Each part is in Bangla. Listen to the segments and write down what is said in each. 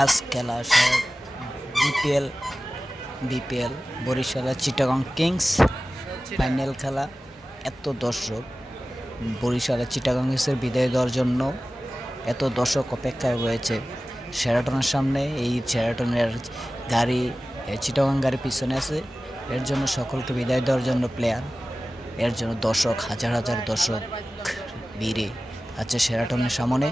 আজ খেলা বিপিএল বরিশালের চিটাগং কিংস ফাইনাল খেলা। এত দর্শক বরিশালের চিটাগং কিংসের বিদায় দেওয়ার জন্য এত দর্শক অপেক্ষায় রয়েছে শেরাটনের সামনে। এই শেরাটনের গাড়ি চিটাগং গাড়ি পিছনে আছে, এর জন্য সকলকে বিদায় দেওয়ার জন্য প্লেয়ার, এর জন্য দর্শক হাজার হাজার দর্শক ভিড়ে আছে শেরাটনের সামনে।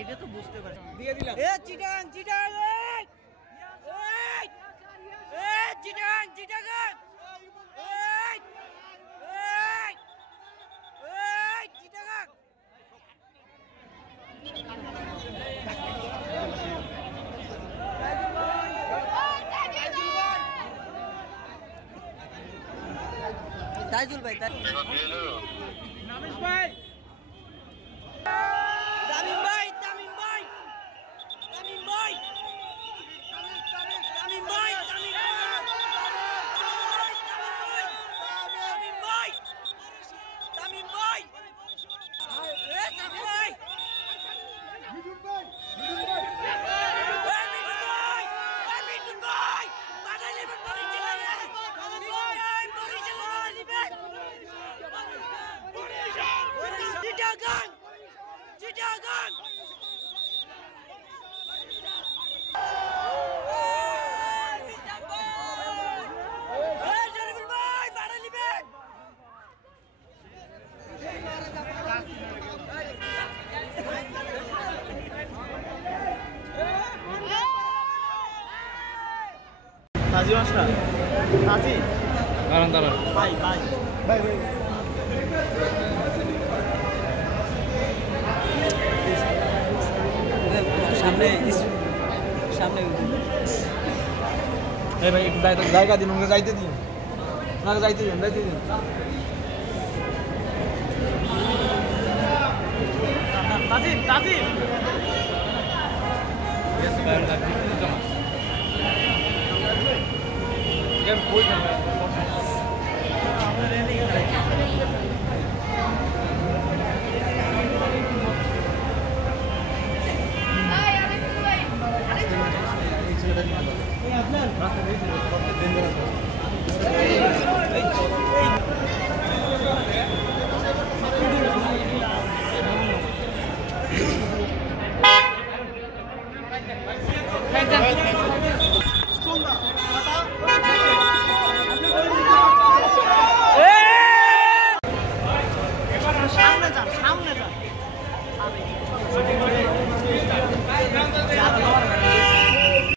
এটা তো বুঝতে পারি দিয়ে দিলাম। এ চিটাং চিটাং চিটাং চিটাং চিটাং তাইজুল ভাই নামিশ ভাই তামিম ভাই তামিম ভাই তামিম ভাই তামিম ভাই তামিম ভাই তামিম ভাই এ তামিম ভাই মিঠুন ভাই মিঠুন ভাই বাজালে বাড়ি চলে রে ভাই বাড়ি চলে নিবে চিটাগাং চিটাগাং তাজি মাস্টার তাজি দাঁড়ান দাঁড়ান ভাই ভাই ভাই ভাই সামনে সামনে এই ভাই একটু জায়গা দিন, ওকে যাইতে দিন, ওনাকে যাইতে দিন, যাইতে দিন। তাজিম তাজিম সামনে যান